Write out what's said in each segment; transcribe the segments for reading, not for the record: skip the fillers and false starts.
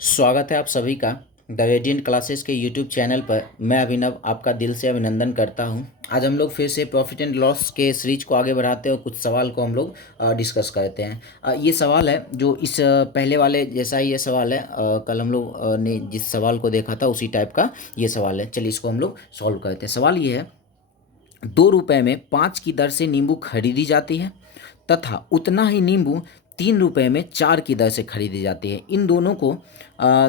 स्वागत है आप सभी का द रेडियंट क्लासेस के यूट्यूब चैनल पर। मैं अभिनव आपका दिल से अभिनंदन करता हूं। आज हम लोग फिर से प्रॉफिट एंड लॉस के सीरीज को आगे बढ़ाते हैं और कुछ सवाल को हम लोग डिस्कस करते हैं। ये सवाल है जो इस पहले वाले जैसा ही ये सवाल है। कल हम लोग ने जिस सवाल को देखा था उसी टाइप का ये सवाल है। चलिए इसको हम लोग सॉल्व करते हैं। सवाल ये है, 2 रुपए में 5 की दर से नींबू खरीदी जाती है तथा उतना ही नींबू 3 रुपए में 4 की दर से खरीदी जाती है। इन दोनों को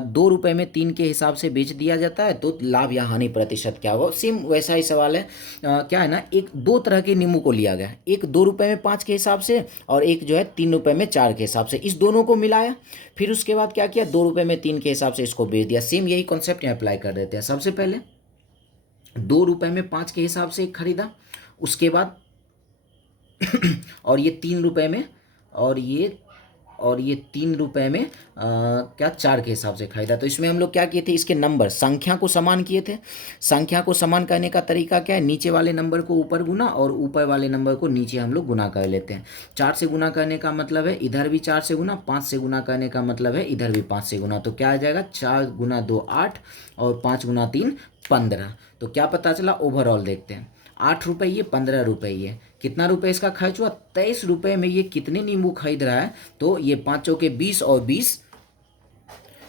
2 रुपए में 3 के हिसाब से बेच दिया जाता है तो लाभ या हानि प्रतिशत क्या होगा। सेम वैसा ही सवाल है। क्या है ना, एक दो तरह के नींबू को लिया गया, एक 2 रुपए में 5 के हिसाब से और एक जो है 3 रुपए में 4 के हिसाब से। इस दोनों को मिलाया, फिर उसके बाद क्या किया, 2 रुपए में 3 के हिसाब से इसको बेच दिया। सेम यही कॉन्सेप्ट यहाँ अप्लाई कर देते हैं। सबसे पहले 2 रुपए में 5 के हिसाब से एक खरीदा, उसके बाद और ये 3 रुपए में और ये 3 रुपए में क्या 4 के हिसाब से खरीदा। तो इसमें हम लोग क्या किए थे, इसके नंबर संख्या को समान किए थे। संख्या को समान करने का तरीका क्या है, नीचे वाले नंबर को ऊपर गुना और ऊपर वाले नंबर को नीचे हम लोग गुना कर लेते हैं। 4 से गुना करने का मतलब है इधर भी 4 से गुना, 5 से गुना करने का मतलब है इधर भी 5 से गुना। तो क्या आ जाएगा, 4 गुना 2 8 और 5 गुना 3 15। तो क्या पता चला, ओवरऑल देखते हैं। 8 रुपये, 15 रुपये, कितना रुपए इसका खर्च हुआ, 23 रुपये में ये कितने नींबू खरीद रहा है। तो ये 5 चौके 20 और 20,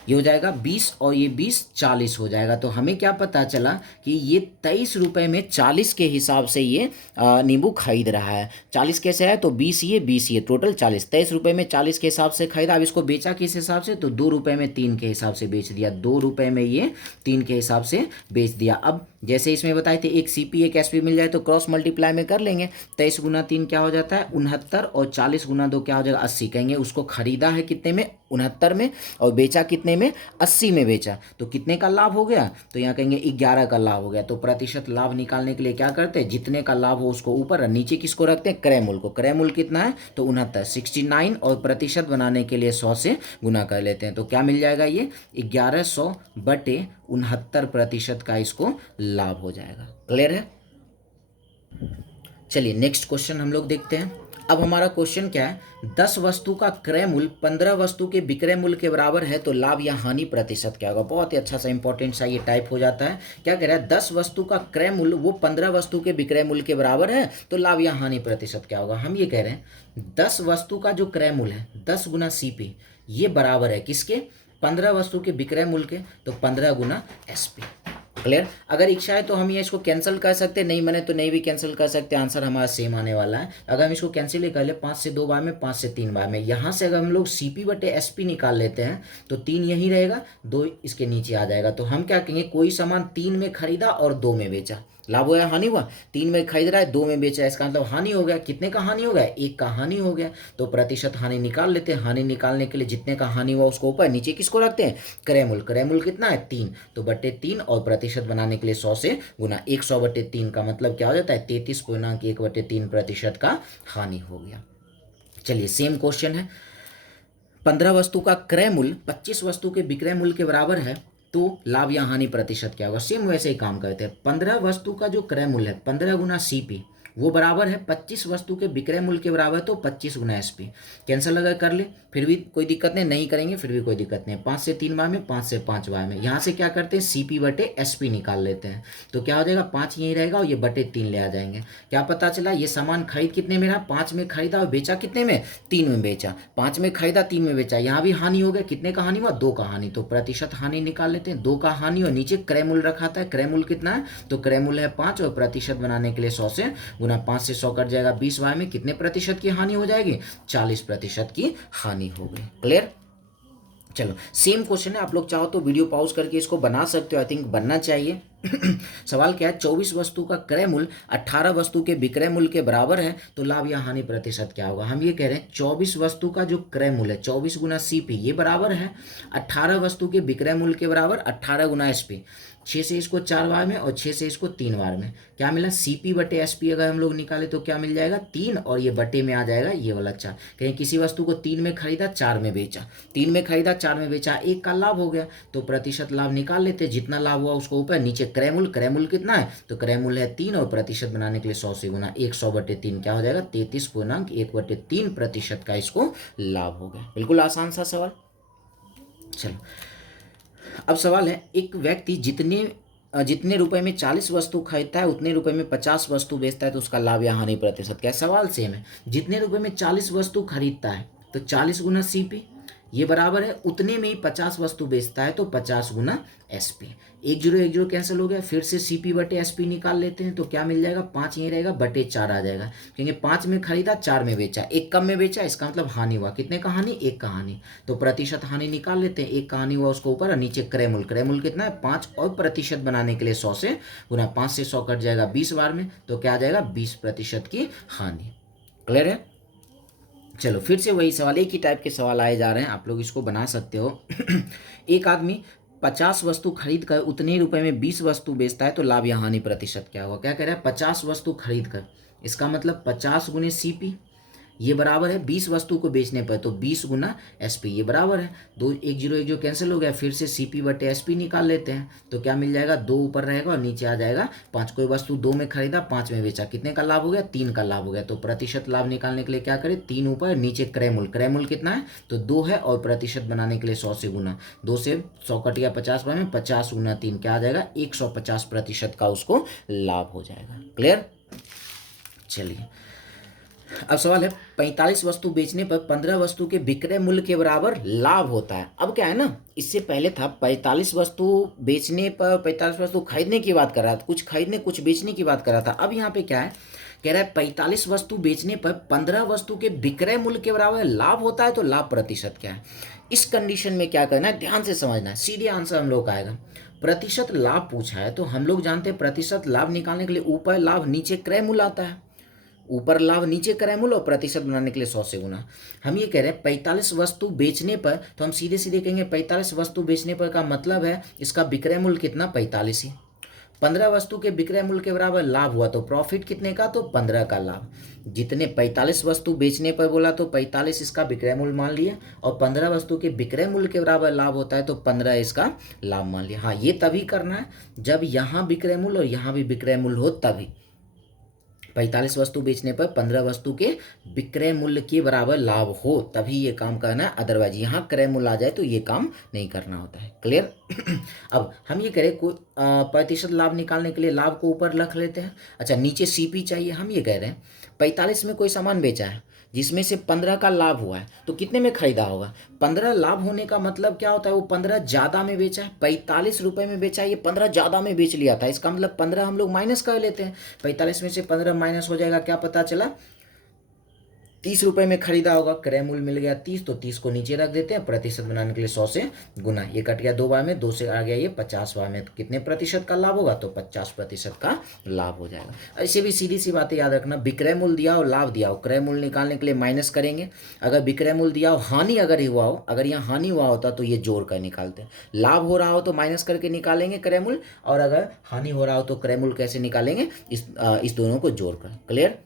ये हो जाएगा 20 और ये 20 40 हो जाएगा। तो हमें क्या पता चला कि ये 23 रुपये में 40 के हिसाब से ये नींबू खरीद रहा है। 40 कैसे है, तो 20 ये टोटल 40। 23 रुपये में 40 के हिसाब से खरीदा। अब इसको बेचा किस हिसाब से, तो 2 रुपये में 3 के हिसाब से बेच दिया। 2 रुपये में ये 3 के हिसाब से बेच दिया। अब जैसे इसमें बताए थे एक सीपी एक एसपी मिल जाए तो क्रॉस मल्टीप्लाई में कर लेंगे। 23 गुना 3 क्या हो जाता है 69 और 40 गुना 2 क्या हो जाएगा 80। कहेंगे उसको खरीदा है कितने में, 69 में, और बेचा कितने में, 80 में बेचा। तो कितने का लाभ हो गया, तो यहाँ कहेंगे 11 का लाभ हो गया। तो प्रतिशत लाभ निकालने के लिए क्या करते हैं, जितने का लाभ हो उसको ऊपर और नीचे किसको रखते हैं, क्रय मूल्य को। क्रय मूल्य कितना है, तो 69 69 और प्रतिशत बनाने के लिए 100 से गुना कर लेते हैं। तो क्या मिल जाएगा, ये 1100 बटे 69% का इसको लाभ हो जाएगा। क्लियर है। चलिए नेक्स्ट क्वेश्चन हम लोग देखते हैं। अब हमारा क्वेश्चन क्या है, 10 वस्तु का क्रय मूल्य 15 वस्तु के विक्रय मूल्य के बराबर है तो लाभ या हानि प्रतिशत क्या होगा। बहुत ही अच्छा सा इंपॉर्टेंट सा ये टाइप हो जाता है। क्या कह रहा है, 10 वस्तु का क्रय मूल्य वो 15 वस्तु के विक्रय मूल्य के बराबर है तो लाभ या हानि प्रतिशत क्या होगा। हम ये कह रहे हैं 10 वस्तु का जो क्रय मूल्य है 10 गुना सीपी, ये बराबर है किसके, 15 वस्तु के विक्रय मूल्य के, तो 15 गुना एसपी। क्लियर। अगर इच्छा है तो हम ये इसको कैंसिल कर सकते हैं, नहीं मने तो नहीं भी कैंसिल कर सकते, आंसर हमारा सेम आने वाला है। अगर हम इसको कैंसिल ही कर ले, 5 से 2 बार में, 5 से 3 बार में, यहाँ से अगर हम लोग सीपी बटे एसपी निकाल लेते हैं तो 3 यहीं रहेगा, 2 इसके नीचे आ जाएगा। तो हम क्या कहेंगे, कोई सामान 3 में खरीदा और 2 में बेचा, लाभ हुआ हानि हुआ। 3 में खरीद रहा है 2 में बेचा, इसका मतलब हानि हो गया। कितने का हानि हो गया, 1 का हानि हो गया। तो प्रतिशत हानि निकाल लेते हैं। हानि निकालने के लिए जितने का हानि हुआ उसको ऊपर, नीचे किसको रखते हैं, क्रय मूल्य। क्रय मूल्य कितना है 3, तो बटे 3 और प्रतिशत बनाने के लिए 100 से गुना। 100 बटे 3 का मतलब क्या हो जाता है 33.1/3% का हानि हो गया। चलिए सेम क्वेश्चन है, 15 वस्तु का क्रय मूल्य 25 वस्तु के विक्रय मूल्य के बराबर है तो लाभ या हानि प्रतिशत क्या होगा। सेम वैसे ही काम करते हैं। 15 वस्तु का जो क्रय मूल्य है 15 गुना सीपी वो बराबर है 25 वस्तु के विक्रय मूल्य के बराबर, तो 25 गुना एसपी। कैंसिल अगर कर ले फिर भी कोई दिक्कत नहीं, नहीं करेंगे फिर भी कोई दिक्कत नहीं। 5 से 3 बार में, 5 से 5 बार में, यहाँ से क्या करते हैं सीपी बटे एसपी निकाल लेते हैं। तो क्या हो जाएगा 5 यहीं रहेगा और ये बटे 3 ले आ जाएंगे। क्या पता चला, ये सामान खरीद कितने में रहा, 5 में खरीदा और बेचा कितने में, 3 में बेचा। 5 में खरीदा 3 में बेचा, यहाँ भी हानि हो गया। कितने का हानि हुआ, 2 का हानि। तो प्रतिशत हानि निकाल लेते हैं। 2 का हानि और नीचे क्रय मूल्य रखा था, क्रय मूल्य कितना है, तो क्रय मूल्य है 5 और प्रतिशत बनाने के लिए 100 से गुना। 5 से 100 कट जाएगा, 20 बार में कितने प्रतिशत की हानि हो जाएगी, 40% की हानि हो गई। क्लियर। चलो सेम क्वेश्चन है, आप लोग चाहो तो वीडियो पॉज करके इसको बना सकते हो, आई थिंक बनना चाहिए। सवाल क्या है, 24 वस्तु का क्रय मूल्य 18 वस्तु के विक्रय मूल्य के बराबर है तो लाभ या हानि प्रतिशत क्या होगा। हम ये कह रहे हैं 24 वस्तु का जो क्रय मूल्य है 24 गुना सीपी ये बराबर है 18 वस्तु के विक्रय मूल्य के बराबर 18 गुना एसपी। 6 से इसको 4 बार में और 6 से इसको 3 बार में, क्या मिला सीपी बटे एसपी अगर हम लोग निकाले तो क्या मिल जाएगा 3 और ये बटे में आ जाएगा ये वाला 4। कहीं किसी वस्तु को 3 में खरीदा 4 में बेचा, 3 में खरीदा 4 में बेचा, 1 का लाभ हो गया। तो प्रतिशत लाभ निकाल लेते, जितना लाभ हुआ उसको ऊपर, नीचे क्रय मूल्य। क्रय मूल्य कितना है, तो क्रय मूल्य है 3 और प्रतिशत बनाने के लिए 100 से गुना। 100 बटे 3 क्या हो जाएगा 33.1/3% का इसको लाभ हो गया। बिल्कुल आसान सा सवाल। चलो अब सवाल है, एक व्यक्ति जितने रुपए में 40 वस्तु खरीदता है उतने रुपए में 50 वस्तु बेचता है तो उसका लाभ या हानि प्रतिशत क्या है। सवाल सेम है, जितने रुपए में 40 वस्तु खरीदता है तो 40 गुना सीपी, ये बराबर है उतने में ही 50 वस्तु बेचता है तो 50 गुना एसपी। 1 0 कैंसिल हो गया, फिर से सीपी बटे एसपी निकाल लेते हैं तो क्या मिल जाएगा, 5 यहीं रहेगा, बटे 4 आ जाएगा, क्योंकि 5 में खरीदा 4 में बेचा, एक कम में बेचा, इसका मतलब हानि हुआ। कितने का हानि, 1 का हानि, तो प्रतिशत हानि निकाल लेते हैं। 1 का हानि हुआ उसको ऊपर और नीचे क्रय मूल्य, क्रय मूल्य कितना है 5, और प्रतिशत बनाने के लिए 100 से गुना, 5 से 100 कट जाएगा 20 बार में, तो क्या आ जाएगा 20% की हानि। क्लियर है। चलो फिर से वही सवाल, एक ही टाइप के सवाल आए जा रहे हैं, आप लोग इसको बना सकते हो। एक आदमी 50 वस्तु खरीद कर उतने ही रुपए में 20 वस्तु बेचता है तो लाभ या हानि प्रतिशत क्या होगा। क्या कह रहा है, 50 वस्तु खरीद कर, इसका मतलब 50 गुने सीपी, ये बराबर है 20 वस्तु को बेचने पर तो 20 गुना एसपी, ये बराबर है 2, 1 0 कैंसिल हो गया, फिर से सीपी बटे एसपी निकाल लेते हैं तो क्या मिल जाएगा, 2 ऊपर रहेगा और नीचे आ जाएगा 5। कोई वस्तु 2 में खरीदा 5 में बेचा, कितने का लाभ हो गया, 3 का लाभ हो गया। तो प्रतिशत लाभ निकालने के लिए क्या करें, 3 ऊपर, नीचे क्रय मूल्य, क्रय मूल्य कितना है तो 2 है, और प्रतिशत बनाने के लिए 100 से गुना, 2 से 100 कट गया 50 बार में, 50 गुना 3 क्या आ जाएगा 150% का उसको लाभ हो जाएगा। क्लियर। चलिए अब सवाल है, 45 वस्तु बेचने पर 15 वस्तु के विक्रय मूल्य के बराबर लाभ होता है। अब क्या है ना, इससे पहले था 45 वस्तु बेचने पर 45 वस्तु खरीदने की बात कर रहा था, कुछ खरीदने कुछ बेचने की बात कर रहा था। अब यहाँ पे क्या है, कह रहा है 45 वस्तु बेचने पर 15 वस्तु के विक्रय मूल्य के बराबर लाभ होता है तो लाभ प्रतिशत क्या है। इस कंडीशन में क्या करना है, ध्यान से समझना है, सीधे आंसर हम लोग का आएगा। प्रतिशत लाभ पूछा है तो हम लोग जानते हैं प्रतिशत लाभ निकालने के लिए ऊपर लाभ नीचे क्रय मूल्य आता है, ऊपर लाभ नीचे क्रय मूल्य, और प्रतिशत बनाने के लिए 100 से गुना। हम ये कह रहे हैं 45 वस्तु बेचने पर, तो हम सीधे सीधे कहेंगे 45 वस्तु बेचने पर का मतलब है इसका विक्रय मूल्य कितना 45 ही, 15 वस्तु के विक्रय मूल्य के बराबर लाभ हुआ तो प्रॉफिट कितने का, तो 15 का लाभ। जितने 45 वस्तु बेचने पर बोला तो 45 इसका विक्रय मूल्य मान लिए, और 15 वस्तु के विक्रय मूल्य के बराबर लाभ होता है तो 15 इसका लाभ मान लिया। हाँ ये तभी करना है जब यहाँ विक्रय मूल्य और यहाँ भी विक्रय मूल्य हो, तभी 45 वस्तु बेचने पर 15 वस्तु के विक्रय मूल्य के बराबर लाभ हो तभी ये काम करना है, अदरवाइज यहाँ क्रय मूल्य आ जाए तो ये काम नहीं करना होता है। क्लियर। अब हम ये करें कोई प्रतिशत लाभ निकालने के लिए लाभ को ऊपर रख लेते हैं। अच्छा नीचे सीपी चाहिए, हम ये कह रहे हैं 45 में कोई सामान बेचा है जिसमें से 15 का लाभ हुआ है तो कितने में खरीदा होगा, 15 लाभ होने का मतलब क्या होता है, वो 15 ज़्यादा में बेचा है, 45 रुपये में बेचा है, ये 15 ज़्यादा में बेच लिया था, इसका मतलब 15 हम लोग माइनस कर लेते हैं, 45 में से 15 माइनस हो जाएगा, क्या पता चला 30 रुपये में खरीदा होगा, क्रय मूल्य मिल गया 30, तो 30 को नीचे रख देते हैं, प्रतिशत बनाने के लिए 100 से गुना, ये कट गया 2 बार में, 2 से आ गया ये 50 बार में, तो कितने प्रतिशत का लाभ होगा, तो 50% का लाभ हो जाएगा। ऐसे भी सीधी सी बातें याद रखना, विक्रय मूल्य दिया हो लाभ दिया हो, क्रय मूल्य निकालने के लिए माइनस करेंगे, अगर विक्रय मूल्य दिया हो हानि अगर हुआ हो, अगर यहाँ हानि हुआ होता तो ये जोड़ कर निकालते हैं, लाभ हो रहा हो तो माइनस करके निकालेंगे क्रय मूल्य, और अगर हानि हो रहा हो तो क्रय मूल्य कैसे निकालेंगे, इस दोनों को जोड़कर। क्लियर।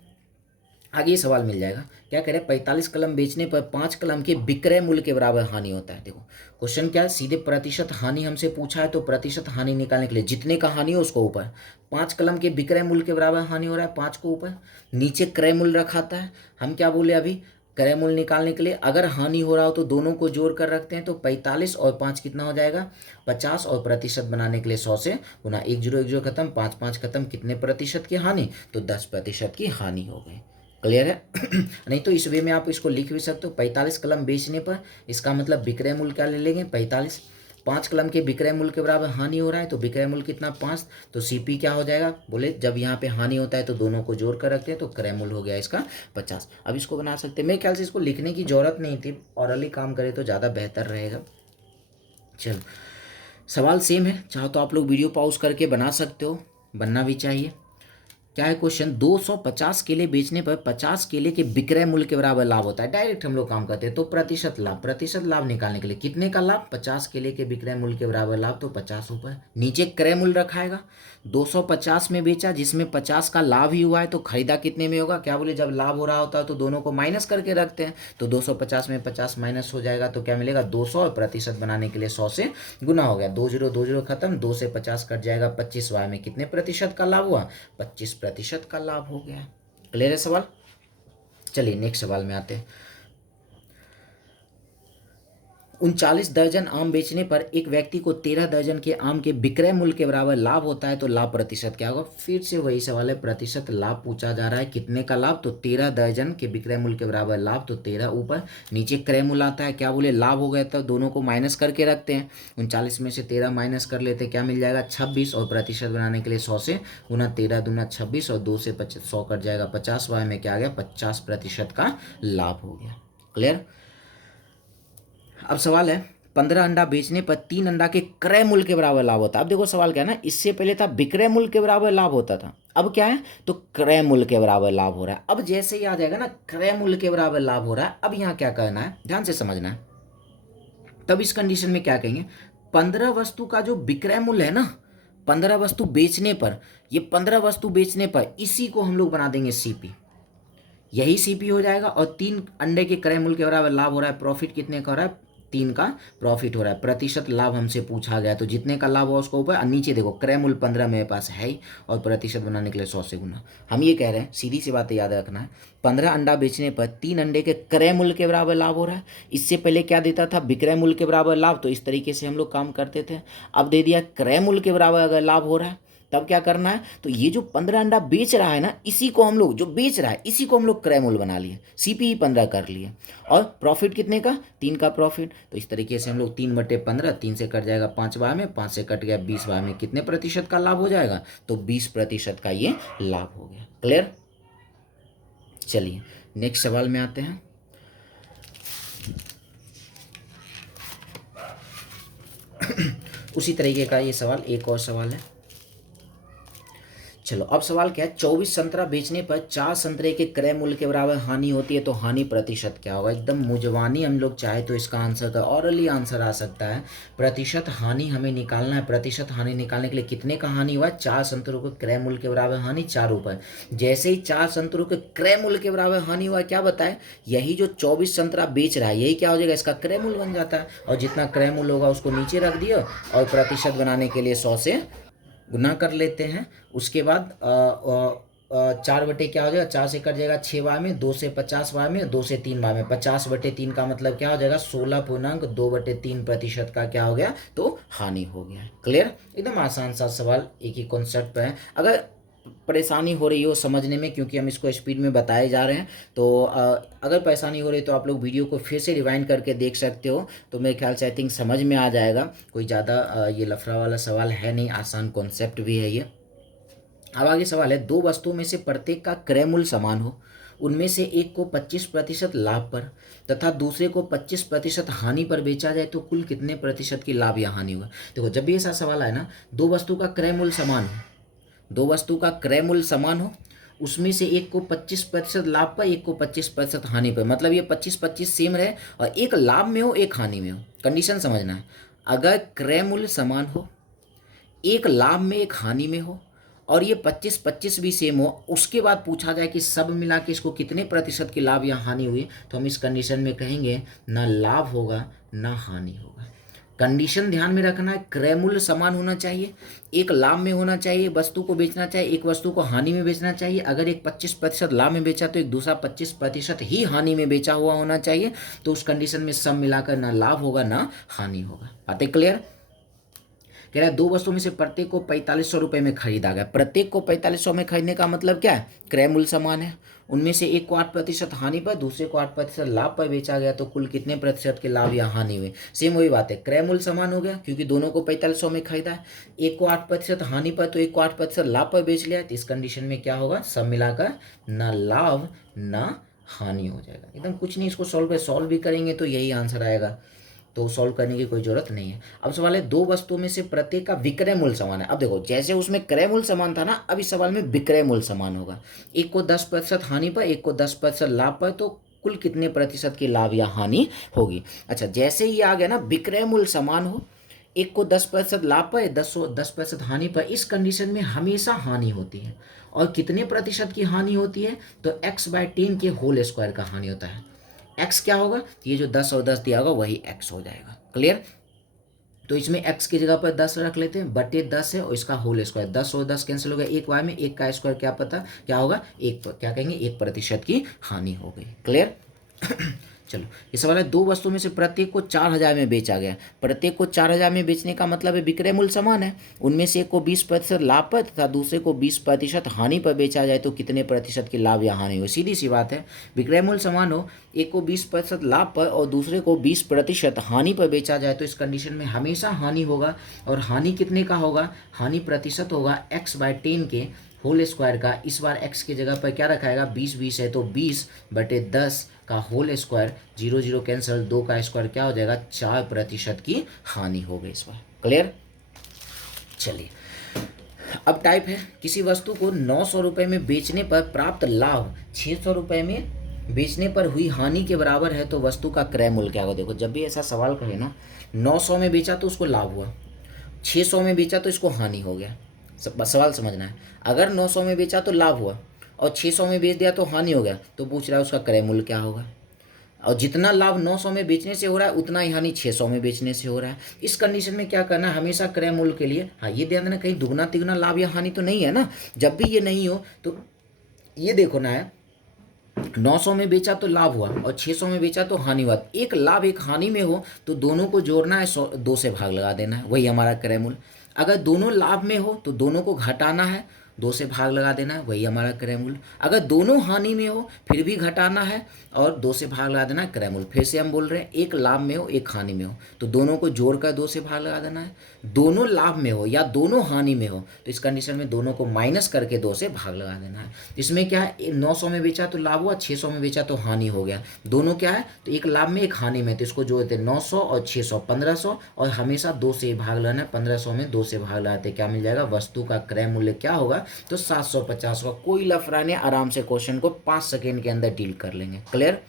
आगे ये सवाल मिल जाएगा, क्या कह रहे हैं 45 कलम बेचने पर 5 कलम के विक्रय मूल्य के बराबर हानि होता है। देखो क्वेश्चन क्या है, सीधे प्रतिशत हानि हमसे पूछा है तो प्रतिशत हानि निकालने के लिए जितने का हानि हो उसको ऊपर, 5 कलम के विक्रय मूल्य के बराबर हानि हो रहा है 5 को ऊपर, नीचे क्रय मूल्य रखाता है। हम क्या बोले अभी, क्रय मूल्य निकालने के लिए अगर हानि हो रहा हो तो दोनों को जोड़ कर रखते हैं, तो 45 और 5 कितना हो जाएगा 50, और प्रतिशत बनाने के लिए 100 से गुना, 1 0 खत्म, 5 5 खत्म, कितने प्रतिशत की हानि, तो 10% की हानि हो गई। क्लियर है। नहीं तो इस वे में आप इसको लिख भी सकते हो, 45 कलम बेचने पर इसका मतलब विक्रय मूल्य क्या ले लेंगे 45, 5 कलम के विक्रय मूल्य के बराबर हानि हो रहा है तो विक्रय मूल्य कितना 5, तो सीपी क्या हो जाएगा, बोले जब यहाँ पे हानि होता है तो दोनों को जोड़ कर रखते हैं तो क्रय मूल्य हो गया इसका 50। अब इसको बना सकते हैं, मेरे ख्याल से इसको लिखने की जरूरत नहीं थी, ऑरली काम करें तो ज़्यादा बेहतर रहेगा। चलो सवाल सेम है, चाहो तो आप लोग वीडियो पॉज करके बना सकते हो, बनना भी चाहिए। क्या है क्वेश्चन, 250 केले बेचने पर 50 केले के विक्रय मूल्य के बराबर लाभ होता है। डायरेक्ट हम लोग काम करते हैं तो प्रतिशत लाभ, प्रतिशत लाभ निकालने के लिए कितने का लाभ, 50 केले के विक्रय मूल्य के बराबर लाभ, तो 50 ऊपर, नीचे क्रय मूल्य रखाएगा, 250 में बेचा जिसमें 50 का लाभ ही हुआ है तो खरीदा कितने में होगा, क्या बोले जब लाभ हो रहा होता है तो दोनों को माइनस करके रखते हैं, तो 250 में 50 माइनस हो जाएगा तो क्या मिलेगा 200, और प्रतिशत बनाने के लिए 100 से गुना हो गया, 2 0 खत्म, 2 से 50 कट जाएगा 25 वार में, कितने प्रतिशत का लाभ हुआ 25% का लाभ हो गया। क्लियर है सवाल। चलिए नेक्स्ट सवाल में आते हैं। 39 दर्जन आम बेचने पर एक व्यक्ति को 13 दर्जन के आम के विक्रय मूल्य के बराबर लाभ होता है तो लाभ प्रतिशत क्या होगा। फिर से वही सवाल है, प्रतिशत लाभ पूछा जा रहा है, कितने का लाभ, तो 13 दर्जन के विक्रय मूल्य के बराबर लाभ, तो 13 ऊपर, नीचे क्रय मूल्य आता है, क्या बोले लाभ हो गया, तो दोनों को माइनस करके रखते हैं। 39 में से 13 माइनस कर लेते, क्या मिल जाएगा 26, और प्रतिशत बनाने के लिए 100 से गुना, 13 दूना 26 और 2 से 100 कट जाएगा 50, वाय में क्या आ गया 50% का लाभ हो गया। क्लियर। अब सवाल है 15 अंडा बेचने पर 3 अंडा के क्रय मूल्य के बराबर लाभ होता है। अब देखो सवाल क्या है ना, इससे पहले था विक्रय मूल्य के बराबर लाभ होता था, अब क्या है तो क्रय मूल्य के बराबर लाभ हो रहा है। अब जैसे ही आ जाएगा ना क्रय मूल्य के बराबर लाभ हो रहा है, अब यहाँ क्या करना है, ध्यान से समझना है। तब इस कंडीशन में क्या कहेंगे, 15 वस्तु का जो विक्रय मूल्य है ना, 15 वस्तु बेचने पर, ये 15 वस्तु बेचने पर, इसी को हम लोग बना देंगे सीपी, यही सीपी हो जाएगा। और 3 अंडे के क्रय मूल्य के बराबर लाभ हो रहा है, प्रॉफिट कितने का हो रहा है, 3 का प्रॉफिट हो रहा है। प्रतिशत लाभ हमसे पूछा गया, तो जितने का लाभ हो उसको ऊपर, और नीचे देखो क्रय मूल्य 15 मेरे पास है ही, और प्रतिशत बनाने के लिए 100 से गुना। हम ये कह रहे हैं, सीधी सी बात याद रखना है, 15 अंडा बेचने पर 3 अंडे के क्रय मूल्य के बराबर लाभ हो रहा है। इससे पहले क्या देता था, विक्रय मूल्य के बराबर लाभ, तो इस तरीके से हम लोग काम करते थे। अब दे दिया क्रय मूल्य के बराबर अगर लाभ हो रहा है, तब क्या करना है, तो ये जो 15 अंडा बेच रहा है ना, इसी को हम लोग, जो बेच रहा है इसी को हम लोग क्रय मूल्य बना लिए, सीपी 15 कर लिए, और प्रॉफिट कितने का, 3 का प्रॉफिट। तो इस तरीके से हम लोग 3/15, 3 से कट जाएगा 5 बार में, 5 से कट गया 20 बार में, कितने प्रतिशत का लाभ हो जाएगा, तो 20% का ये लाभ हो गया। क्लियर। चलिए नेक्स्ट सवाल में आते हैं। उसी तरीके का ये सवाल, एक और सवाल है। चलो अब सवाल क्या है, 24 संतरा बेचने पर 4 संतरे के क्रय मूल्य के बराबर हानि होती है तो हानि प्रतिशत क्या होगा। एकदम मुजवानी हम लोग चाहे तो इसका आंसर का ऑरली आंसर आ सकता है। प्रतिशत हानि हमें निकालना है, प्रतिशत हानि निकालने के लिए कितने का हानि हुआ, 4 संतरों के क्रय मूल्य के बराबर हानि, 4 ऊपर। जैसे ही 4 संतरों के क्रय मूल्य के बराबर हानि हुआ, क्या बताए, यही जो 24 संतरा बेच रहा है यही क्या हो जाएगा, इसका क्रय मूल्य बन जाता है, और जितना क्रय मूल्य होगा उसको नीचे रख दिया, और प्रतिशत बनाने के लिए 100 से गुना कर लेते हैं। उसके बाद 4 बटे क्या हो जाएगा, 4 से कट जाएगा 6 बार में, 2 से 50 बार में, 2 से 3 बार में, 50/3 का मतलब क्या हो जाएगा 16.2/3% का क्या हो गया, तो हानि हो गया। क्लियर। एकदम आसान सा सवाल, एक ही कॉन्सेप्ट पे है। अगर परेशानी हो रही हो समझने में, क्योंकि हम इसको स्पीड में बताए जा रहे हैं, तो अगर परेशानी हो रही तो आप लोग वीडियो को फिर से रिवाइंड करके देख सकते हो, तो मेरे ख्याल से आई थिंक समझ में आ जाएगा। कोई ज़्यादा ये लफड़ा वाला सवाल है नहीं, आसान कॉन्सेप्ट भी है ये। अब आगे सवाल है, 2 वस्तुओं में से प्रत्येक का क्रय मूल्य समान हो, उनमें से एक को 25% लाभ पर तथा दूसरे को 25% हानि पर बेचा जाए तो कुल कितने प्रतिशत की लाभ या हानि हुआ। देखो जब भी ऐसा सवाल आए ना, 2 वस्तु का क्रय मूल्य समान हो, 2 वस्तु का क्रय मूल्य समान हो, उसमें से एक को 25% लाभ पर, एक को 25% हानि पर, मतलब ये 25-25 सेम रहे, और एक लाभ में हो एक हानि में हो। कंडीशन समझना है, अगर क्रय मूल्य समान हो, एक लाभ में एक हानि में हो, और ये 25-25 भी सेम हो, उसके बाद पूछा जाए कि सब मिला के इसको कितने प्रतिशत की लाभ या हानि हुई, तो हम इस कंडीशन में कहेंगे ना लाभ होगा ना हानि होगा। कंडीशन ध्यान में रखना है, क्रय मूल्य समान होना चाहिए, एक लाभ में होना चाहिए, वस्तु को बेचना चाहिए, एक वस्तु को हानि में बेचना चाहिए। अगर एक 25% लाभ में बेचा तो एक दूसरा 25% ही हानि में बेचा हुआ होना चाहिए, तो उस कंडीशन में सब मिलाकर ना लाभ होगा ना हानि होगा। बातें क्लियर। कह रहा है 2 वस्तुओं में से प्रत्येक को 4500 रुपये में खरीदा गया, प्रत्येक को 4500 में खरीदने का मतलब क्या है, क्रय मूल्य समान है, उनमें से एक को 8% हानि पर, दूसरे को 8% लाभ पर बेचा गया तो कुल कितने प्रतिशत के लाभ या हानि हुए। सेम वही बात है, क्रय मूल्य समान हो गया क्योंकि दोनों को 4500 में खरीदा है, एक को 8% हानि पर तो एक को 8% लाभ पर बेच लिया, तो इस कंडीशन में क्या होगा, सब मिलाकर ना लाभ ना हानि हो जाएगा। एकदम कुछ नहीं, इसको सॉल्व भी करेंगे तो यही आंसर आएगा, तो सॉल्व करने की कोई जरूरत नहीं है। अब सवाल है, 2 वस्तुओं में से प्रत्येक का विक्रय मूल्य समान है। अब देखो जैसे उसमें क्रय मूल्य समान था ना, अब इस सवाल में विक्रय मूल्य समान होगा, एक को 10% हानि पर, एक को 10% लाभ पर, तो कुल कितने प्रतिशत की लाभ या हानि होगी। अच्छा जैसे ही आ गया ना विक्रय मूल्य समान हो, एक को 10% लाभ पर, 10% हानि पर, इस कंडीशन में हमेशा हानि होती है। और कितने प्रतिशत की हानि होती है, तो x/10 के होल स्क्वायर का हानि होता है। x क्या होगा, ये जो 10 और 10 दिया होगा वही x हो जाएगा। क्लियर। तो इसमें x की जगह पर 10 रख लेते हैं, बटे 10 है और इसका होल स्क्वायर, 10 और 10 कैंसिल हो गया, एक y में, एक का स्क्वायर क्या पता क्या होगा, एक क्या कहेंगे, 1% की हानि हो गई। क्लियर। चलो ये सवाल है, दो वस्तुओं में से प्रत्येक को 4,000 में बेचा गया। प्रत्येक को 4,000 में बेचने का मतलब है विक्रय मूल्य समान है। उनमें से एक को 20% लाभ पर तथा दूसरे को 20% हानि पर बेचा जाए तो कितने प्रतिशत की लाभ या हानि हो। सीधी सी बात है, विक्रय मूल्य समान हो, एक को 20% लाभ पर और दूसरे को 20% हानि पर बेचा जाए तो इस कंडीशन में हमेशा हानि होगा। और हानि कितने का होगा, हानि प्रतिशत होगा x/10 के होल स्क्वायर का। इस बार x की जगह पर क्या रखाएगा, 20 है तो 20/10 का होल स्क्वायर, 0 0 कैंसिल, 2 का स्क्वायर क्या हो जाएगा, 4% की हानि हो गई इस बार। क्लियर। चलिए अब टाइप है, किसी वस्तु को 900 रुपये में बेचने पर प्राप्त लाभ 600 रुपये में बेचने पर हुई हानि के बराबर है तो वस्तु का क्रय मूल्य क्या होगा। देखो जब भी ऐसा सवाल कहे ना, 900 में बेचा तो उसको लाभ हुआ, 600 में बेचा तो इसको हानि हो गया। सवाल समझना है, अगर 900 में बेचा तो लाभ हुआ और 600 में बेच दिया तो हानि हो गया, तो पूछ रहा है उसका क्रय मूल्य क्या होगा। और जितना लाभ 900 में बेचने से हो रहा है उतना ही हानि 600 में बेचने से हो रहा है। इस कंडीशन में क्या करना है, हमेशा क्रय मूल्य के लिए, हाँ ये ध्यान देना कहीं दुगना तिगुना लाभ या हानि तो नहीं है ना। जब भी ये नहीं हो तो ये देखो ना है, 900 में बेचा तो लाभ हुआ और 600 में बेचा तो हानि हुआ। एक लाभ एक हानि में हो तो दोनों को जोड़ना है, 2 से भाग लगा देना है, वही हमारा क्रय मूल्य। अगर दोनों लाभ में हो तो दोनों को घटाना है, 2 से भाग लगा देना है, वही हमारा क्रय मूल्य। अगर दोनों हानि में हो फिर भी घटाना है और 2 से भाग लगा देना है, क्रय मूल्य। फिर से हम बोल रहे हैं, एक लाभ में हो एक हानि में हो तो दोनों को जोड़कर 2 से भाग लगा देना है। दोनों लाभ में हो या दोनों हानि में हो तो इस कंडीशन में दोनों को माइनस करके 2 से भाग लगा देना है। इसमें क्या है, 900 में बेचा तो लाभ हुआ, 600 में बेचा तो हानि हो गया। दोनों क्या है, तो एक लाभ में एक हानि में, तो इसको जोड़ते 900 और 600 1500 और हमेशा 2 से भाग लगाना है। 1500 में 2 से भाग लगाते क्या मिल जाएगा, वस्तु का क्रय मूल्य क्या होगा, तो 750 का। कोई लफड़ा नहीं, आराम से क्वेश्चन को 5 सेकेंड के अंदर डील कर लेंगे। क्लियर।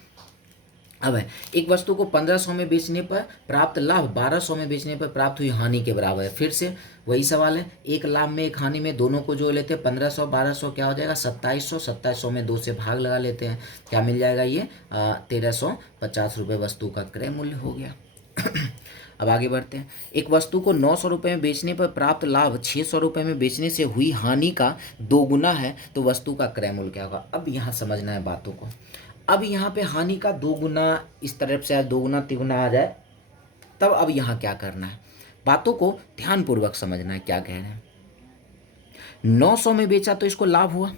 अब है, एक वस्तु को 1500 में बेचने पर प्राप्त लाभ 1200 में बेचने पर प्राप्त हुई हानि के बराबर है। फिर से वही सवाल है, एक लाभ में एक हानि में, दोनों को जोड़ लेते हैं, 1500 1200 क्या हो जाएगा 2700, 2700 में 2 से भाग लगा लेते हैं, क्या मिल जाएगा ये 1350 रुपये वस्तु का क्रय मूल्य हो गया। अब आगे बढ़ते हैं, एक वस्तु को 900 रुपये में बेचने पर प्राप्त लाभ 600 रुपये में बेचने से हुई हानि का 2 गुना है तो वस्तु का क्रय मूल्य क्या होगा। अब यहाँ समझना है बातों को। अब यहाँ पे हानि का 2 गुना इस तरफ से आए, 2 गुना तिगुना आ जाए, तब अब यहाँ क्या करना है, बातों को ध्यानपूर्वक समझना है क्या कह रहे हैं। 900 में बेचा तो इसको लाभ हुआ,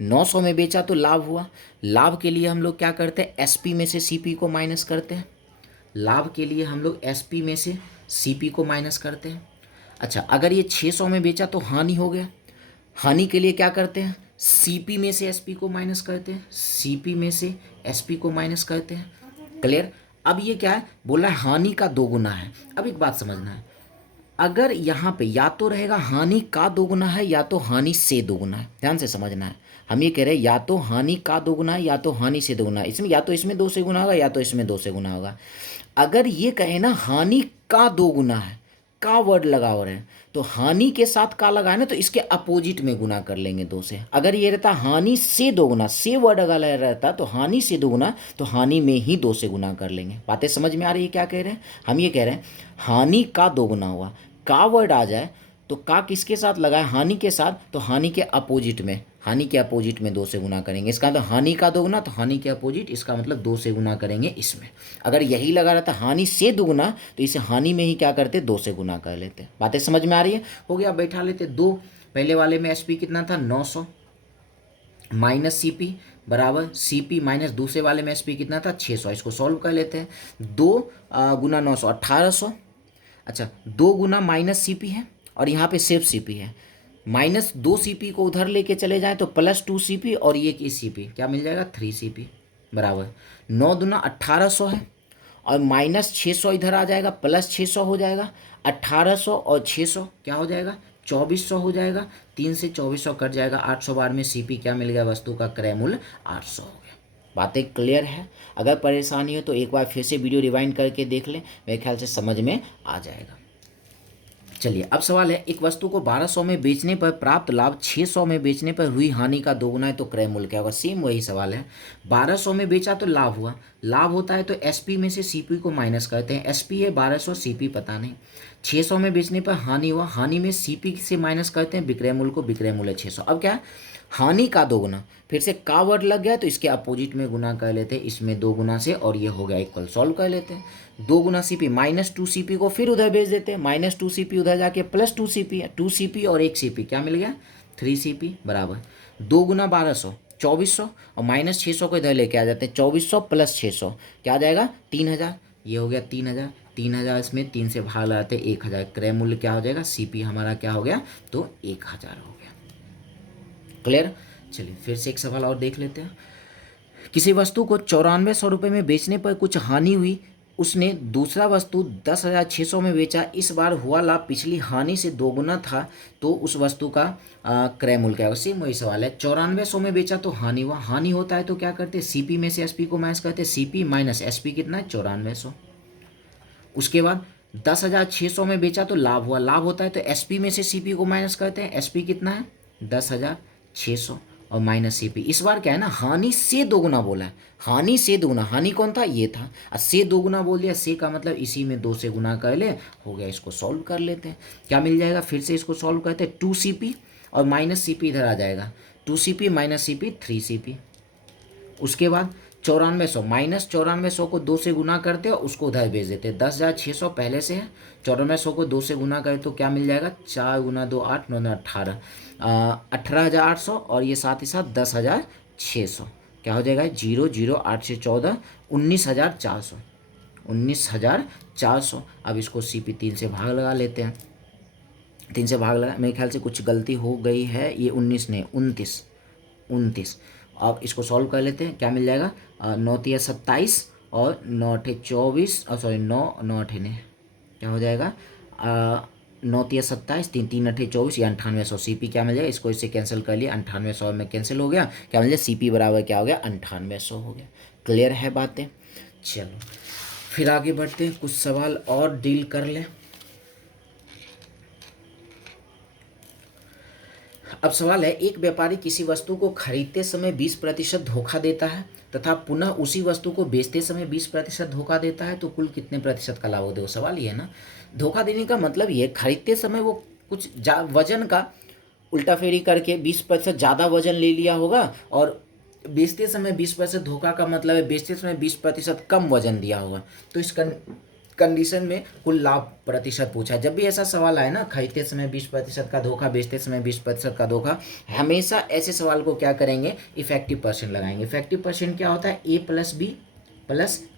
900 में बेचा तो लाभ हुआ। लाभ के लिए हम लोग क्या करते हैं, एसपी में से सीपी को माइनस करते हैं। लाभ के लिए हम लोग एसपी में से सीपी को माइनस करते हैं। अच्छा, अगर ये 600 में बेचा तो हानि हो गया, हानि के लिए क्या करते हैं, सीपी में से एसपी को माइनस करते हैं, सीपी में से एसपी को माइनस करते हैं। क्लियर। अब ये क्या है, बोला है हानि का 2 गुना है। अब एक बात समझना है, अगर यहाँ पे या तो रहेगा हानि का 2 गुना है या तो हानि से 2 गुना है, ध्यान से समझना है। हम ये कह रहे हैं या तो हानि का 2 गुना है या तो हानि से 2 गुना है, इसमें या तो इसमें 2 से गुना होगा या तो इसमें 2 से गुना होगा। अगर ये कहे ना हानि का 2 गुना है, का वर्ड लगा हो रहे हैं, तो हानि के साथ का लगाए ना तो इसके अपोजिट में गुना कर लेंगे 2 से। अगर ये रहता हानि से 2 गुना, से वर्ड अगर रहता तो हानि से 2 गुना, तो हानि में ही 2 से गुना कर लेंगे। बातें समझ में आ रही है क्या कह रहे हैं। हम ये कह रहे हैं हानि का 2 गुना हुआ, का वर्ड आ जाए तो का किसके साथ लगाए, हानि के साथ, तो हानि के अपोजिट में, हानि के अपोजिट में 2 से गुना करेंगे। इसका मतलब हानि का 2 गुना तो हानि के अपोजिट, इसका मतलब 2 से गुना करेंगे इसमें। अगर यही लगा रहता हानि से 2 गुना तो इसे हानि में ही क्या करते, 2 से गुना कर लेते। बातें समझ में आ रही है। हो गया, बैठा लेते 2। पहले वाले में एसपी कितना था 900 माइनस सीपी बराबर सीपी माइनस दूसरे वाले में एसपी कितना था 600। इसको सॉल्व कर लेते हैं, 2 गुना 900 1800। अच्छा, 2 गुना माइनस सीपी है और यहाँ पे सिर्फ सीपी है, माइनस 2 सीपी को उधर लेके चले जाएं तो प्लस 2 सीपी और ये की सीपी क्या मिल जाएगा 3 सीपी बराबर 9 दूना 1800 है और माइनस 600 इधर आ जाएगा, प्लस 600 हो जाएगा, 1800 और 600 क्या हो जाएगा 2400 हो जाएगा, 3 से 2400 कट जाएगा, 800 बार में सीपी क्या मिल गया, वस्तु का क्रय मूल्य 800 हो गया। बातें क्लियर है। अगर परेशानी हो तो एक बार फिर से वीडियो रिवाइंड करके देख लें, मेरे ख्याल से समझ में आ जाएगा। चलिए अब सवाल है, एक वस्तु को 1200 में बेचने पर प्राप्त लाभ 600 में बेचने पर हुई हानि का 2 गुना है तो क्रय मूल्य क्या होगा। सेम वही सवाल है, 1200 में बेचा तो लाभ हुआ, लाभ होता है तो एसपी में से सीपी को माइनस करते हैं, एसपी है 1200 सीपी पता नहीं, 600 में बेचने पर हानि हुआ, हानि में सीपी से माइनस करते हैं विक्रय मूल्य को, विक्रय मूल्य 600। अब क्या है, हानि का दोगुना, फिर से का वर्ड लग गया तो इसके अपोजिट में गुना कर लेते हैं, इसमें दो गुना से, और ये हो गया इक्वल, सॉल्व कर लेते हैं। 2 गुना CP, -2CP को फिर उधर भेज देते हैं, -2CP उधर जाके +2CP, 2CP और 1CP, क्या मिल गया 3CP बराबर 2 गुना 1200, 2400, और -600 को इधर लेके आ जाते हैं, 2400 + 600 क्या आ जाएगा 3000, ये हो गया 3000, 3000 इसमें 3 से भाग लगाते हैं 1000, क्रय मूल्य क्या हो जाएगा, CP हमारा क्या हो गया तो 1000 हो गया। क्लियर। चलिए फिर से एक सवाल और देख लेते हैं। किसी वस्तु को 9400 रुपये में बेचने पर कुछ हानि हुई, उसने दूसरा वस्तु 10,600 में बेचा, इस बार हुआ लाभ पिछली हानि से दोगुना था, तो उस वस्तु का क्रय मूल्य क्या होगा। सेम वही सवाल है, 9400 में बेचा तो हानि हुआ, हानि होता है तो क्या करते हैं, CP में से SP को माइनस करते हैं, CP माइनस SP कितना है 9400। उसके बाद 10,600 में बेचा तो लाभ हुआ, लाभ होता है तो SP में से CP को माइनस करते हैं, SP कितना है 10,600 और माइनस CP। इस बार क्या है ना, हानि से दोगुना बोला है, हानि से दोगुना, हानि कौन था ये था, और से दोगुना बोल दिया, से का मतलब इसी में 2 से गुना कर ले, हो गया। इसको सॉल्व कर लेते हैं, क्या मिल जाएगा, फिर से इसको सॉल्व करते हैं, 2CP और माइनस CP इधर आ जाएगा, 2CP माइनस CP 3CP। उसके बाद 9400, -9400 को 2 से गुना करते हैं और उसको उधर भेज देते हैं, 10,600 पहले से है, 9400 को 2 से गुना करें तो क्या मिल जाएगा, 4 गुना 2 8, 9 9 18, 18,800, और ये साथ ही साथ 10,600 क्या हो जाएगा 0 0 8 से 14, 19,400, 19,400। अब इसको CP 3 से भाग लगा लेते हैं, 3 से भाग लगा, मेरे ख्याल से कुछ गलती हो गई है, ये 19 नहीं 29, 29। अब इसको सॉल्व कर लेते हैं, क्या मिल जाएगा 9 तिया 27 और 9 अठे 24, और सॉरी 9 9 अठे ने क्या हो जाएगा 9 तिया 27, 3 3 अठे 24, या 9800, CP क्या मिल जाएगा, इसको इससे कैंसिल कर लिया, 9800 में कैंसिल हो गया, क्या मिल जाएगा CP बराबर क्या हो गया 9800 हो गया। क्लियर है बातें। चलो फिर आगे बढ़ते हैं, कुछ सवाल और डील कर लें। अब सवाल है, एक व्यापारी किसी वस्तु को खरीदते समय 20% धोखा देता है तथा पुनः उसी वस्तु को बेचते समय 20% धोखा देता है, तो कुल कितने प्रतिशत का लाभ होगा। सवाल ये है ना, धोखा देने का मतलब ये, खरीदते समय वो कुछ वजन का उल्टा फेरी करके 20% ज़्यादा वजन ले लिया होगा, और बेचते समय 20% धोखा का मतलब है बेचते समय 20% कम वजन दिया होगा। तो इस कंडीशन में कुल लाभ प्रतिशत पूछा। जब भी ऐसा सवाल आए ना, खरीदते समय 20% का धोखा, बेचते समय 20% का धोखा, हमेशा ऐसे सवाल को क्या करेंगे, इफेक्टिव परसेंट लगाएंगे। इफेक्टिव परसेंट क्या होता है, A + B +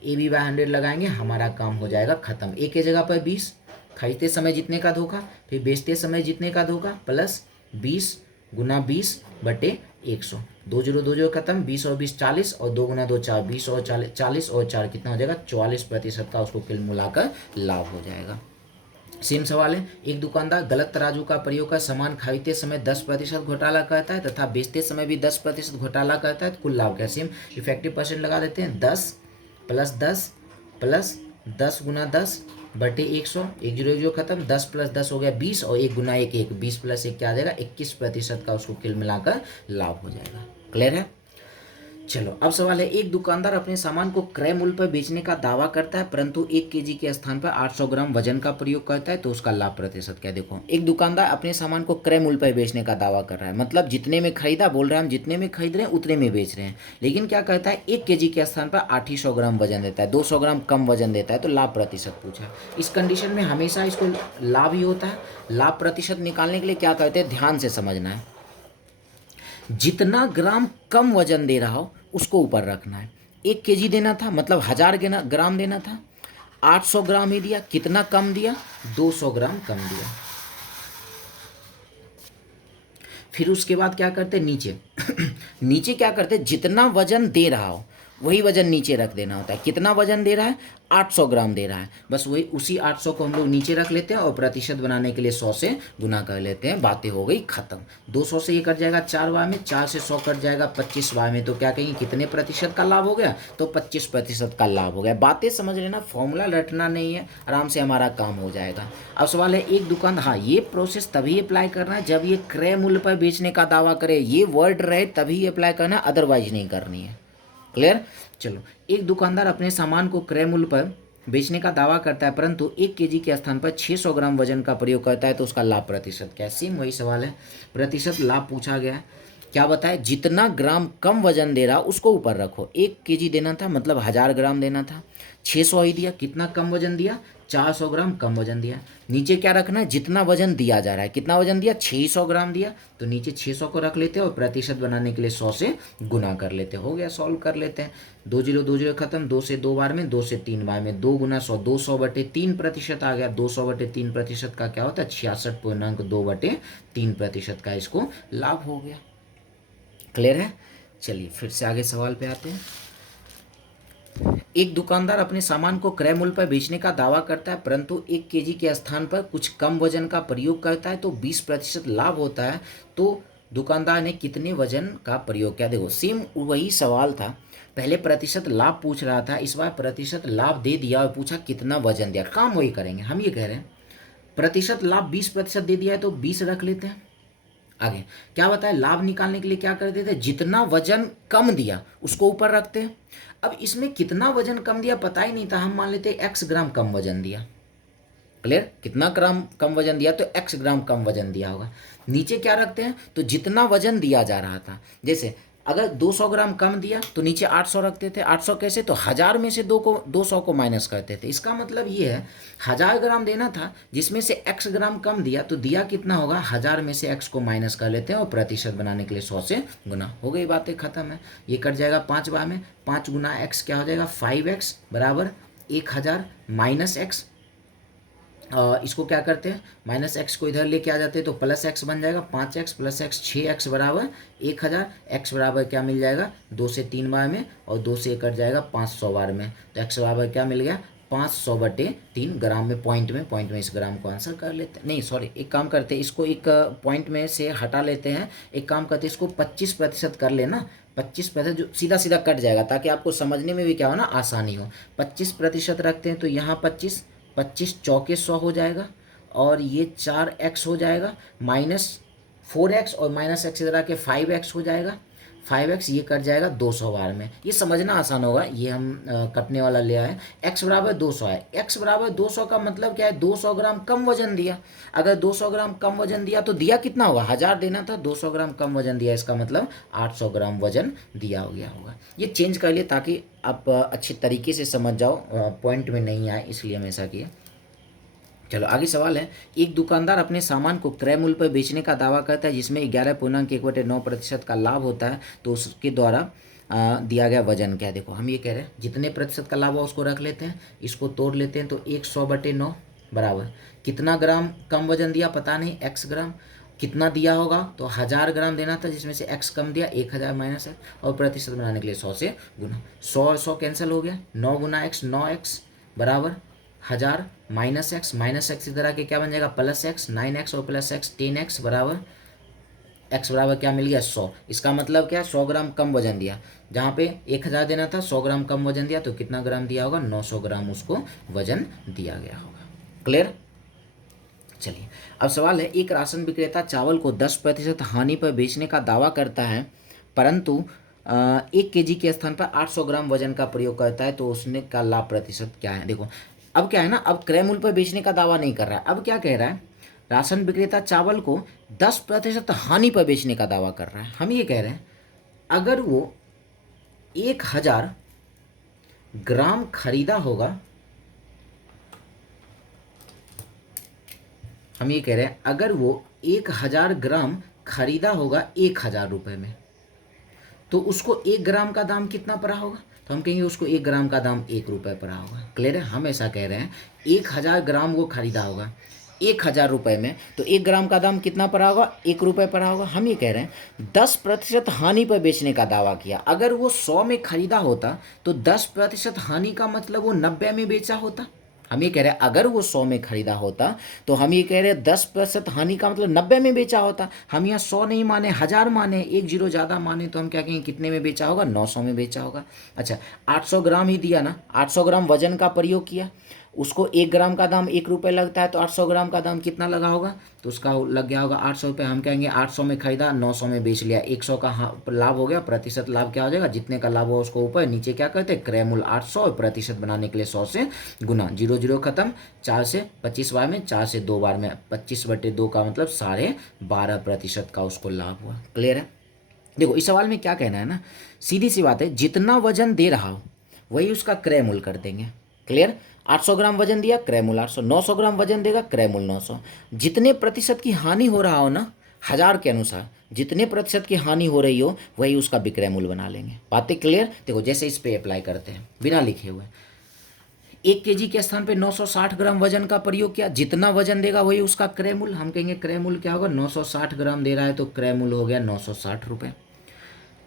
AB/100 लगाएंगे, हमारा काम हो जाएगा खत्म। A के जगह पर 20, खरीदते समय जितने का धोखा, फिर बेचते समय जितने का धोखा, प्लस 20 गुना 20/100, 2 0 2 0 खत्म, 20 और 20 40, और 2 गुना 2 4, 20 और 40 और 4 कितना हो जाएगा 44% का उसको कुल मिलाकर लाभ हो जाएगा। सेम सवाल है, एक दुकानदार गलत तराजू का प्रयोग कर सामान खरीदते समय 10% घोटाला करता है तथा बेचते समय भी 10% घोटाला करता है, तो कुल लाभ क्या। सेम इफेक्टिव परसेंट लगा देते हैं, 10 + 10 + 10 गुना 10/100, 1 0 1 0 खत्म, 10 + 10 हो गया 20, और 1 गुना 1 1, 20 + 1 क्या आ जाएगा 21% का उसको कुल मिलाकर लाभ हो जाएगा। क्लियर है। चलो अब सवाल है, एक दुकानदार अपने सामान को क्रय मूल्य पर बेचने का दावा करता है परंतु 1 केजी के स्थान पर 800 ग्राम वजन का प्रयोग करता है, तो उसका लाभ प्रतिशत क्या। देखो, एक दुकानदार अपने सामान को क्रय मूल्य पर बेचने का दावा कर रहा है, मतलब जितने में खरीदा, बोल रहा है हम जितने में खरीद रहे हैं उतने में बेच रहे हैं, लेकिन क्या करता है 1 केजी के स्थान पर 800 ग्राम वजन देता है, 200 ग्राम कम वजन देता है, तो लाभ प्रतिशत पूछा। इस कंडीशन में हमेशा इसको लाभ ही होता है। लाभ प्रतिशत निकालने के लिए क्या करते हैं, ध्यान से समझना है, जितना ग्राम कम वजन दे रहा हो उसको ऊपर रखना है। 1 केजी देना था, मतलब 1000 ग्राम देना था, 800 ग्राम ही दिया, कितना कम दिया 200 ग्राम कम दिया। फिर उसके बाद क्या करते नीचे नीचे क्या करते, जितना वजन दे रहा हो वही वजन नीचे रख देना होता है। कितना वजन दे रहा है 800 ग्राम दे रहा है, बस वही उसी 800 को हम लोग नीचे रख लेते हैं और प्रतिशत बनाने के लिए 100 से गुना कर लेते हैं, बातें हो गई खत्म। 200 से ये कट जाएगा 4 बार में, 4 से 100 कट जाएगा 25 बार में, तो क्या कहेंगे कितने प्रतिशत का लाभ हो गया, तो 25% का लाभ हो गया। बातें समझ लेना, फॉर्मूला रटना नहीं है, आराम से हमारा काम हो जाएगा। अब सवाल है, एक दुकान, हाँ ये प्रोसेस तभी अप्लाई करना है जब ये क्रय मूल्य पर बेचने का दावा करे, ये वर्ड रहे तभी अप्लाई करना है, अदरवाइज नहीं करनी है। क्लियर। चलो, एक दुकानदार अपने सामान को क्रय मूल्य पर बेचने का दावा करता है परंतु 1 केजी के स्थान पर 600 ग्राम वजन का प्रयोग करता है, तो उसका लाभ प्रतिशत क्या है। सेम वही सवाल है, प्रतिशत लाभ पूछा गया है। क्या बताए, जितना ग्राम कम वजन दे रहा उसको ऊपर रखो। 1 kg देना था मतलब 1000 ग्राम देना था, 600 ही दिया। कितना कम वजन दिया, 400 ग्राम कम वजन दिया। नीचे क्या रखना है, जितना वजन दिया जा रहा है। कितना वजन दिया, 600 ग्राम दिया, तो नीचे 600 को रख लेते हैं और प्रतिशत बनाने के लिए 100 से गुना कर लेते हैं। हो गया, सॉल्व कर लेते हैं। 2 0 खत्म, 2 से 2 बार में, 2 से 3 बार में, 2 गुना 100, 200/3% आ गया। 200/3% का क्या होता है, 66.2/3% का इसको लाभ हो गया। क्लियर है। चलिए फिर से आगे सवाल पे आते हैं। एक दुकानदार अपने सामान को क्रय मूल्य पर बेचने का दावा करता है, परंतु 1 kg के स्थान पर कुछ कम वजन का प्रयोग करता है तो 20% लाभ होता है। तो दुकानदार ने कितने वजन का प्रयोग किया। देखो सेम वही सवाल था, पहले प्रतिशत लाभ पूछ रहा था, इस बार प्रतिशत लाभ दे दिया और पूछा कितना वजन दिया। काम वही करेंगे। हम ये कह रहे हैं प्रतिशत लाभ 20% दे दिया है तो 20 रख लेते हैं। आगे क्या बताया, लाभ निकालने के लिए क्या कर देते हैं, जितना वजन कम दिया उसको ऊपर रखते हैं। अब इसमें कितना वजन कम दिया पता ही नहीं था, हम मान लेते हैं x ग्राम कम वजन दिया। क्लियर, कितना ग्राम कम वजन दिया तो x ग्राम कम वजन दिया होगा। नीचे क्या रखते हैं, तो जितना वजन दिया जा रहा था, जैसे अगर 200 ग्राम कम दिया तो नीचे 800 रखते थे। 800 कैसे, तो 1000 में से 200 को माइनस करते थे। इसका मतलब ये है 1000 ग्राम देना था, जिसमें से x ग्राम कम दिया, तो दिया कितना होगा, 1000 में से x को माइनस कर लेते हैं और प्रतिशत बनाने के लिए 100 से गुना। हो गई, बातें खत्म है। ये कट जाएगा 5 बार में, 5 गुना x क्या हो जाएगा, 5x बराबर 1000 माइनस एक्स। इसको क्या करते हैं, माइनस एक्स को इधर लेके आ जाते हैं तो प्लस एक्स बन जाएगा। 5x प्लस एक्स 6x बराबर 1000। x बराबर क्या मिल जाएगा, 2 से 3 बार में, और 2 से कट जाएगा 500 बार में। तो x बराबर क्या मिल गया, 500/3 ग्राम में। पॉइंट में इस ग्राम को आंसर कर लेते हैं। नहीं सॉरी, एक काम करते हैं, इसको एक पॉइंट में से हटा लेते हैं। एक काम करते हैं, इसको 25% कर लेना। 25% जो सीधा सीधा कट जाएगा, ताकि आपको समझने में भी क्या हो ना, आसानी हो। 25% रखते हैं तो यहाँ 25 25 चौके 100 हो जाएगा, और ये 4x हो जाएगा, माइनस 4x और माइनस एक्स इधर आके 5x हो जाएगा। 5x ये कट जाएगा 200 बार में। ये समझना आसान होगा, ये हम कटने वाला ले आए। x बराबर 200 है। x बराबर 200 का मतलब क्या है, 200 ग्राम कम वजन दिया। अगर 200 ग्राम कम वजन दिया तो दिया कितना होगा, 1000 देना था, 200 ग्राम कम वजन दिया, इसका मतलब 800 ग्राम वजन दिया हो गया होगा। ये चेंज कर लिए ताकि आप अच्छे तरीके से समझ जाओ, पॉइंट में नहीं आए, इसलिए हम ऐसा किया। चलो आगे सवाल है, एक दुकानदार अपने सामान को क्रय मूल्य पर बेचने का दावा करता है जिसमें 11.1/9% का लाभ होता है, तो उसके द्वारा दिया गया वजन क्या है। देखो हम ये कह रहे हैं जितने प्रतिशत का लाभ है उसको रख लेते हैं, इसको तोड़ लेते हैं, तो 100/9 बराबर कितना ग्राम कम वजन दिया पता नहीं, x ग्राम। कितना दिया होगा, तो 1000 ग्राम देना था, जिसमें से x कम दिया 1000 माइनस है, और प्रतिशत बनाने के लिए 100 से गुना। 100 कैंसिल हो गया, 9 गुना x 9x बराबर 1000 माइनस एक्स इधर आके क्या बन जाएगा, प्लस एक्स 9x और प्लस एक्स 10x बराबर x बराबर क्या मिल गया, 100। इसका मतलब क्या, 100 ग्राम कम वजन दिया। जहाँ पे 1000 देना था, 100 ग्राम कम वजन दिया, तो कितना ग्राम दिया होगा, 900 ग्राम उसको वजन दिया गया होगा। क्लियर। चलिए अब सवाल है, एक राशन विक्रेता चावल को 10% हानि पर बेचने का दावा करता है, परंतु 1 kg के स्थान पर 800 ग्राम वजन का प्रयोग करता है, तो उसने का लाभ प्रतिशत क्या है। देखो अब क्या है ना, अब क्रय मूल्य पर बेचने का दावा नहीं कर रहा है। अब क्या कह रहा है, राशन विक्रेता चावल को 10% हानि पर बेचने का दावा कर रहा है। हम ये कह रहे हैं अगर वो 1000 ग्राम खरीदा होगा, हम ये कह रहे हैं अगर वो 1000 ग्राम खरीदा होगा 1000 रुपये में, तो उसको 1 ग्राम का दाम कितना पड़ा होगा, तो हम कहेंगे उसको 1 ग्राम का दाम 1 रुपये पड़ा होगा। क्लियर है। हम ऐसा कह रहे हैं 1000 ग्राम वो खरीदा होगा 1000 रुपये में, तो 1 ग्राम का दाम कितना पड़ा होगा, 1 रुपये पड़ा होगा। हम ये कह रहे हैं 10% हानि पर बेचने का दावा किया। अगर वो 100 में खरीदा होता तो 10% हानि का मतलब वो 90 में बेचा होता। हम ये कह रहे हैं अगर वो 100 में खरीदा होता, तो हम ये कह रहे हैं 10% हानि का मतलब 90 में बेचा होता। हम यहाँ 100 नहीं माने, 1000 माने, 1 जीरो ज़्यादा माने, तो हम क्या कहेंगे कितने में बेचा होगा, 900 में बेचा होगा। अच्छा 800 ग्राम ही दिया ना, 800 ग्राम वजन का प्रयोग किया, उसको 1 ग्राम का दाम 1 रुपये लगता है, तो 800 ग्राम का दाम कितना लगा होगा, तो उसका लग गया होगा 800 रुपये। हम कहेंगे 800 में खरीदा, 900 में बेच लिया, 100 का लाभ हो गया। प्रतिशत लाभ क्या हो जाएगा, जितने का लाभ हो उसको ऊपर, नीचे क्या करते हैं, क्रय मूल्य 800 और प्रतिशत बनाने के लिए 100 से गुना। 0 0 खत्म, 4 से 25 बार में, 4 से 2 बार में, 25/2 का मतलब 12.5% का उसको लाभ हुआ। क्लियर है। देखो इस सवाल में क्या कहना है ना, सीधी सी बात है, जितना वजन दे रहा हो वही उसका क्रय मूल्य कर देंगे। क्लियर। 800 ग्राम वजन दिया, क्रय मूल्य 800। 900 ग्राम वजन देगा, क्रय मूल्य 900। जितने प्रतिशत की हानि हो रहा हो ना, 1000 के अनुसार जितने प्रतिशत की हानि हो रही हो वही उसका विक्रय मूल्य बना लेंगे। बातें क्लियर। देखो जैसे इस पे अप्लाई करते हैं बिना लिखे हुए, 1 kg के स्थान पे 960 ग्राम वजन का प्रयोग किया, जितना वजन देगा वही उसका क्रय मूल्य। हम कहेंगे क्रय मूल्य क्या होगा, 960 ग्राम दे रहा है तो क्रय मूल्य हो गया 960 रुपये।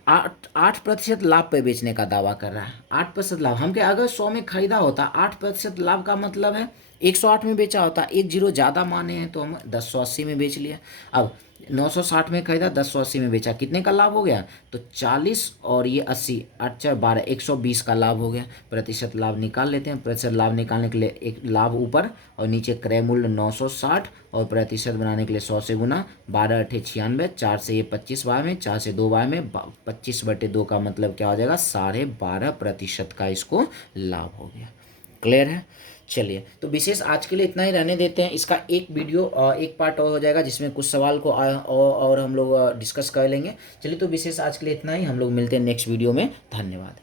8% लाभ पे बेचने का दावा कर रहा है। 8% लाभ, हम क्या, अगर 100 में खरीदा होता 8% लाभ का मतलब है 108 में बेचा होता, एक जीरो ज़्यादा माने हैं तो हम 1080 में बेच लिया। अब 960 में खरीदा, 1080 में बेचा, कितने का लाभ हो गया, तो 40 और ये 80, 8 12, 120 का लाभ हो गया। प्रतिशत लाभ निकाल लेते हैं। प्रतिशत लाभ निकालने के लिए एक लाभ ऊपर और नीचे क्रय मूल्य 960 और प्रतिशत बनाने के लिए 100 से गुना, 12 8 96, 4 से ये 25 बार में, 4 से 2 बार में, 25/2 का मतलब क्या हो जाएगा, 12.5% का इसको लाभ हो गया। क्लियर है। चलिए तो विशेष आज के लिए इतना ही रहने देते हैं। इसका एक वीडियो एक पार्ट और हो जाएगा जिसमें कुछ सवाल को और हम लोग डिस्कस कर लेंगे। चलिए तो विशेष आज के लिए इतना ही, हम लोग मिलते हैं नेक्स्ट वीडियो में। धन्यवाद।